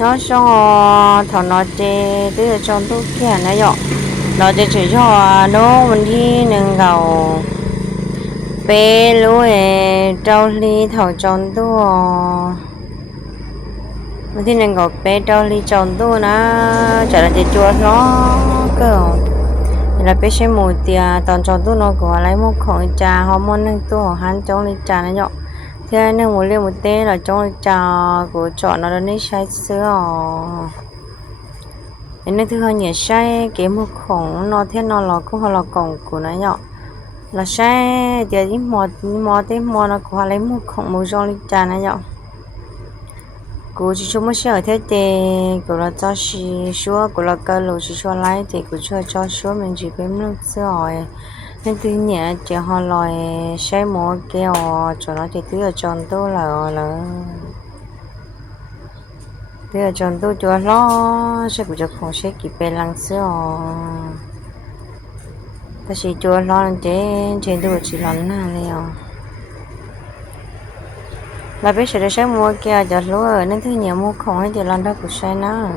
nhớ xong thằng nó chơi từ trongตู้kia này dọ nó chơi chỉ cho nó mình đi nâng cầu bé lúa trâu ly thầu trongตู้mình đi nâng cầu bé trâu ly trongตู้nó chả là chơi chua nó cơ là bé xem một tia toàn trongตู้nó có lấy một khẩu trà hormone nângตู้hắn trong ly trà này dọ thế nên một liều một té là trong trà của chọn nó đến sai sữa nên thứ hai nhỉ sai cái một khổng nó thế nó là cũng là cổng của nó nhọ là sai thì ít mò thế mò nó có lấy một khổng một trong trà nó nhọ của chỉ chúng mới ở thế thì của là cho xí xua của là cơ lù chỉ cho lấy thì của cho xua mình chỉ biết nước sữa rồi nên thứ nhẹ chỉ họ lòi sai mua keo cho nó thì thứ ở trong tôi là thứ ở trong tôi cho nó sẽ của cho không sẽ kịp về lăng sữa ta chỉ cho nó trên trên tôi chỉ lăn nè liệu là biết sẽ sai mua keo cho lúa nên thứ nhẹ mua không hay thì lăn đó của sai nó